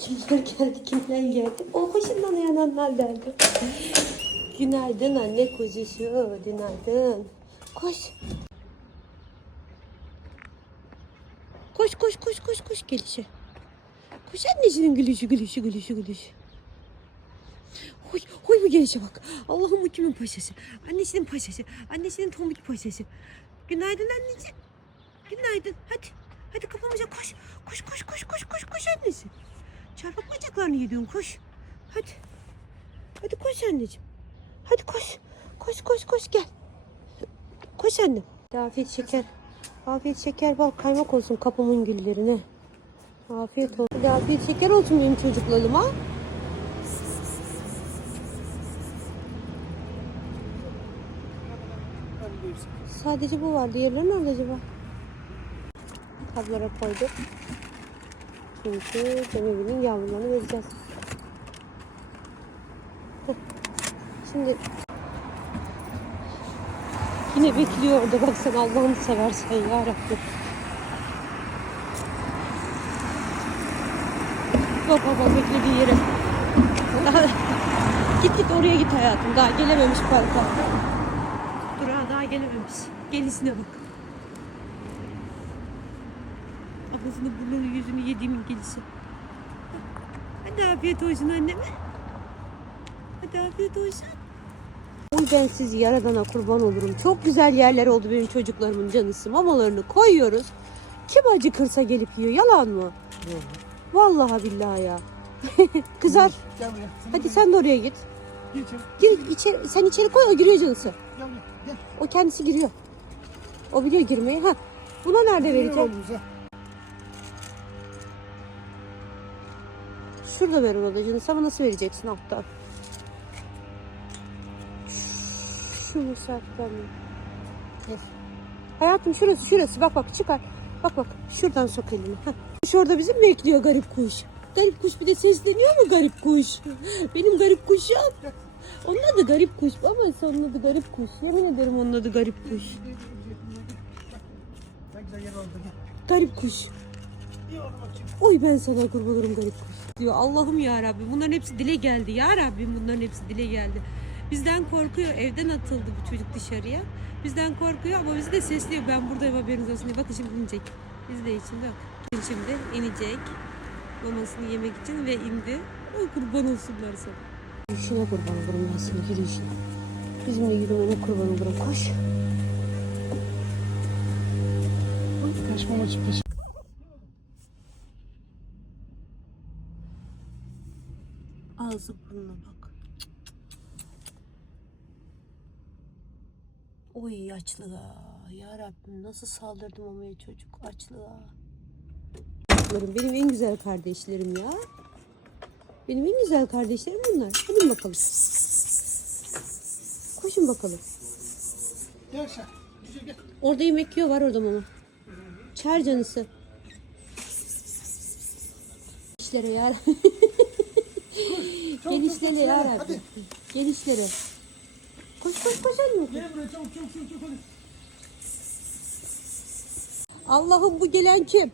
Kimler geldi, kimler geldi? O koşundan uyananlar geldi. Günaydın anne kuzusu, günaydın. Koş. Koş, koş, koş, koş, koş gelişe. Koş anneciğinin gülüşü, gülüşü, gülüşü, gülüşü. Hoy, hoy bu gelişe bak. Allah'ım bu kimin paşası? Annesinin paşası. Annesinin tombik paşası. Günaydın anneciğim. Günaydın. Hadi. Hadi kapımıza koş. Koş koş koş koş koş koş annesi. Çarpık bacaklarını yediyorsun koş. Hadi. Hadi koş anneciğim. Hadi koş. Koş koş koş gel. Koş annem. Afiyet şeker. Afiyet şeker bal kaymak olsun kapımın güllerine. Afiyet olsun. Afiyet şeker olsun benim çocuklarıma. Sadece bu var. Diğerleri nerede acaba? Kablara koyduk. Çünkü Cemil'in yavrularını vereceğiz. Şimdi yine bekliyor orada bak sen Allah'ını seversen ya Rabbim. Bak bak bak beklediği yere. Git git oraya git hayatım. Daha gelememiş parka. Durağa daha gelememiş. Gelisine bak. Ağzını burnunu yüzünü yediğimin gelisi. Hadi afiyet olsun anneme. Hadi afiyet olsun. Oy ben sizi yaradana kurban olurum. Çok güzel yerler oldu benim çocuklarımın canısı. Mamalarını koyuyoruz. Kim acıkırsa gelip yiyor. Yalan mı? Vallahi billahi ya. Kızar. Gel buraya. Sen Hadi sen de oraya git. Gir içeri. Gir içeri, sen içeri koy o giriyor canısı. Gel buraya. Gel. O kendisi giriyor. O biliyor girmeyi. Ha. Buna nerede vereceğim? oğlum Şurada ver ona da canım. Sana nasıl vereceksin altta? Şunu mi? Hayatım şurası şurası. Bak bak çıkar. Bak bak şuradan sok elini. Heh. Kuş orada bizim bekliyor garip kuş. Garip kuş bir de sesleniyor mu garip kuş? Benim garip kuşum. Onun adı garip kuş ama onun adı garip kuş. Yemin ederim onun adı garip kuş. Garip kuş. Oy ben sana kurban olurum garip kuş. Diyor Allah'ım ya Rabbim bunların hepsi dile geldi. Ya Rabbim bunların hepsi dile geldi. Bizden korkuyor. Evden atıldı bu çocuk dışarıya. Bizden korkuyor ama bizi de sesliyor. Ben buradayım haberiniz olsun diye. Bakın şimdi inecek. Biz de içinde bak. Şimdi inecek. Mamasını yemek için ve indi. Oy kurban olsunlar sana. Yürüyüşüne kurban olurum ben senin yürüyüşüne. Bizimle yürümene kurban olurum. Koş. Kaçmama çıkmış. Ağzı burnuna bak. Oy açlığa. Ya Rabbim nasıl saldırdım amaya çocuk açlığa. Benim en güzel kardeşlerim ya. Benim en güzel kardeşlerim bunlar. Hadi bakalım. Koşun bakalım. Gel aşağı. Gel. Orada yemek yiyor var orada mama. Çağır canısı. Genişlere ya. Genişlere ya Rabbi. Genişlere. Koş koş koş anne. Gel buraya çabuk çabuk çabuk çabuk. Allah'ım bu gelen kim?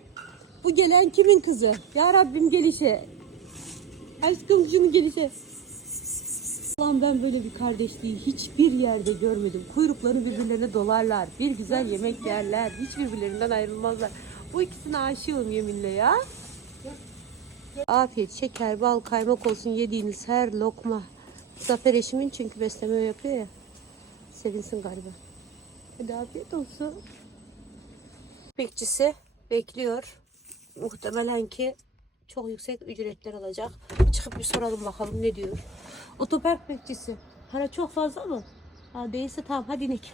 Bu gelen kimin kızı? Ya Rabbim gelişe. Aşkım şunun gelişe. Allah'ım ben böyle bir kardeşliği hiçbir yerde görmedim. Kuyruklarını birbirlerine dolarlar. Bir güzel yemek yerler. Hiç birbirlerinden ayrılmazlar. Bu ikisine aşığım yeminle ya. Afiyet, şeker, bal, kaymak olsun yediğiniz her lokma. Zafer eşimin çünkü besleme yapıyor ya. Sevinsin galiba. Hadi afiyet olsun. Bekçisi bekliyor. Muhtemelen ki çok yüksek ücretler alacak. Çıkıp bir soralım bakalım ne diyor. Otopark bekçisi. Para çok fazla mı? Ha değilse tamam hadi inek.